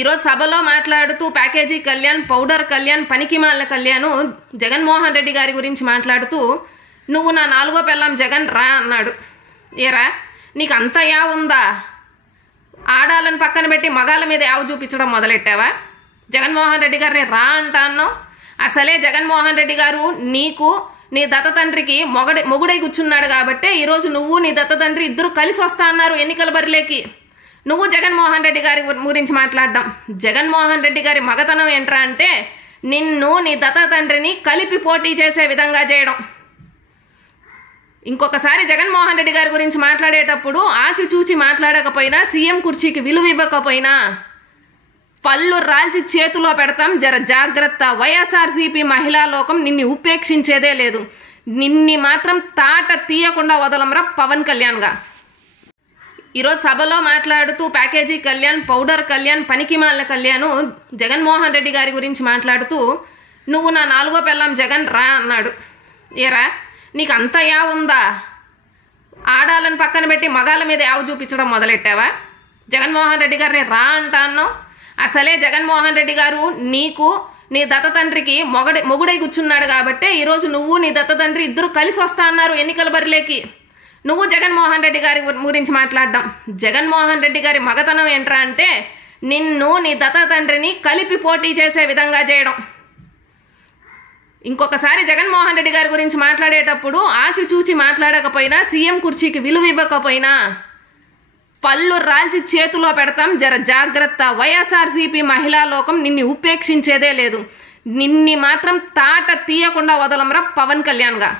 ఈరోజు సభలో మాట్లాడుతూ ప్యాకేజీ కళ్యాణ్, పౌడర్ కళ్యాణ్, పనికిమాలిన కళ్యాణ్ జగన్మోహన్ రెడ్డి గారి గురించి మాట్లాడుతూ నువ్వు నా నాలుగో పెళ్ళాం జగన్ రా అన్నాడు. ఏరా నీకు అంత యావ ఉందా? ఆడాలని పక్కన పెట్టి మగాళ్ళ మీద యావ చూపించడం మొదలెట్టావా? జగన్మోహన్ రెడ్డి గారిని రా అంటా అన్నావు. అసలే జగన్మోహన్ రెడ్డి గారు నీకు నీ దత్త తండ్రికి మొగుడై కూర్చున్నాడు కాబట్టే ఈరోజు నువ్వు నీ దత్త తండ్రి ఇద్దరు కలిసి వస్తా అన్నారు ఎన్నికల బరిలోకి. నువ్వు జగన్మోహన్ రెడ్డి గారి గురించి మాట్లాడడం. జగన్మోహన్ రెడ్డి గారి మగతనం ఏంట్రా అంటే నిన్ను నీ దత్త తండ్రిని కలిపి పోటీ చేసే విధంగా చేయడం. ఇంకొకసారి జగన్మోహన్ రెడ్డి గారి గురించి మాట్లాడేటప్పుడు ఆచిచూచి మాట్లాడకపోయినా, సీఎం కుర్చీకి విలువ ఇవ్వకపోయినా పళ్ళు రాల్చి చేతిలో పెడతాం, జర జాగ్రత్త. వైఎస్ఆర్సీపీ మహిళా లోకం నిన్ను ఉపేక్షించేదే లేదు. నిన్ని మాత్రం తాట తీయకుండా వదలంరా పవన్ కళ్యాణ్గా. ఈరోజు సభలో మాట్లాడుతూ ప్యాకేజీ కళ్యాణ్, పౌడర్ కళ్యాణ్, పనికిమాలిన కళ్యాణ్ జగన్మోహన్ రెడ్డి గారి గురించి మాట్లాడుతూ నువ్వు నా నాలుగో పెళ్ళాం జగన్ రా అన్నాడు. ఏరా నీకు అంత యావ ఉందా? ఆడాలని పక్కన పెట్టి మగాళ్ళ మీద యావ చూపించడం మొదలెట్టావా? జగన్మోహన్ రెడ్డి గారిని రా అంటా అన్నావు. అసలే జగన్మోహన్ రెడ్డి గారు నీకు నీ దత్త తండ్రికి మొగుడై కూర్చున్నాడు కాబట్టే ఈరోజు నువ్వు నీ దత్త తండ్రి ఇద్దరు కలిసి వస్తా అన్నారు ఎన్నికల బరిలోకి. నువ్వు జగన్మోహన్ రెడ్డి గారి గురించి మాట్లాడడం. జగన్మోహన్ రెడ్డి గారి మగతనం ఏంట్రా అంటే నిన్ను నీ దత్త తండ్రిని కలిపి పోటీ చేసే విధంగా చేయడం. ఇంకొకసారి జగన్మోహన్ రెడ్డి గారి గురించి మాట్లాడేటప్పుడు ఆచిచూచి మాట్లాడకపోయినా, సీఎం కుర్చీకి విలువ ఇవ్వకపోయినా పళ్ళు రాల్చి చేతిలో పెడతాం, జర జాగ్రత్త. వైఎస్ఆర్సీపీ మహిళా లోకం నిన్ను ఉపేక్షించేదే లేదు. నిన్ని మాత్రం తాట తీయకుండా వదలంరా పవన్ కళ్యాణ్గా.